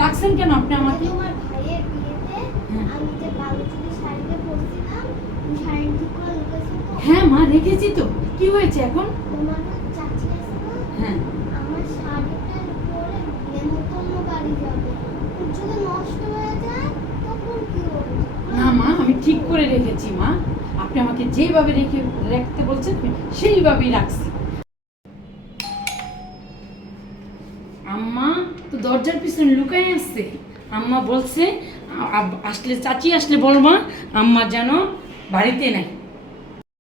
রাখছেন কেন আপনি আমাকে? তোমার ভাইয়ের বিয়েতে হ্যাঁ। আমি যে বালুচুরি শাড়িটা পরছিলাম ওই শাড়ি ঠিক তো। হ্যাঁ মা রেখেছি তো। কি হয়েছে এখন? তোমার চাচি আছে না? হ্যাঁ। আমার শাড়িটা পরে নেমন্তন্ন বাড়ি যাবে। ওর যদি নষ্ট হয়ে যায় তখন কি হবে? না মা আমি ঠিক করে রেখেছি মা। আপনি আমাকে যেভাবে রেখে রাখতে বলছেন সেইভাবেই রাখছি। আম্মা তো দরজার পিছনে লুকাই আসছে আম্মা বলছে আসলে চাচি আসলে বলমা আম্মা যেন বাড়িতে নাই।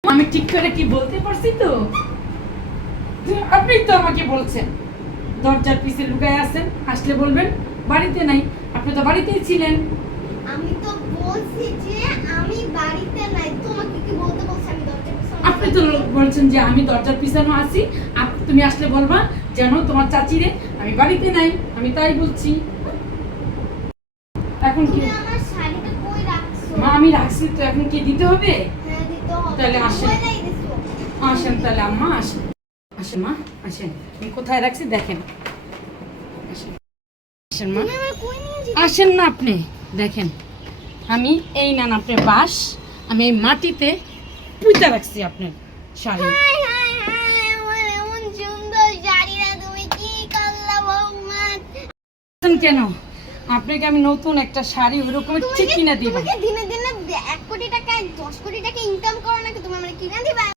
আমি ঠিক করে কি বলতে পারছি তো? আপনি তো আমাকে বলছেন দরজার পিছনে লুকাই আছেন আসলে বলবেন বাড়িতে নাই। আপনি তো বাড়িতেই ছিলেন। আমি তো বলছি যে আমি বাড়িতে নাই। তোমাকে কি বলতে বলছি আমি দরজার পিছনে আপনি তো বলছেন যে আমি দরজার পিছনে আছি। তুমি আসলে বলবা যেন তোমার চাচিরে আমি বাড়িতে নাই আমি তাই বলছি। এখন কি? মা আমি রাখছি তো এখন কি দিতে হবে? হ্যাঁ তাহলে আসেন। আসেন তাহলে আম্মা আসেন। আসেন মা আসেন। আমি কোথায় রাখছি দেখেন। আসেন। আসেন মা। আসেন না আপনি। দেখেন আমি এই নেন আপনার বাস আমি এই মাটিতে পুঁতা রাখছি আপনার শাড়ি। কেন? আপনাকে আমি নতুন একটা শাড়ি ওইরকম রকমের ঠিক কিনা দিব। দিনে দিনে এক কোটি টাকা দশ কোটি টাকা ইনকাম করো নাকি তুমি আমার কিনে দিবা?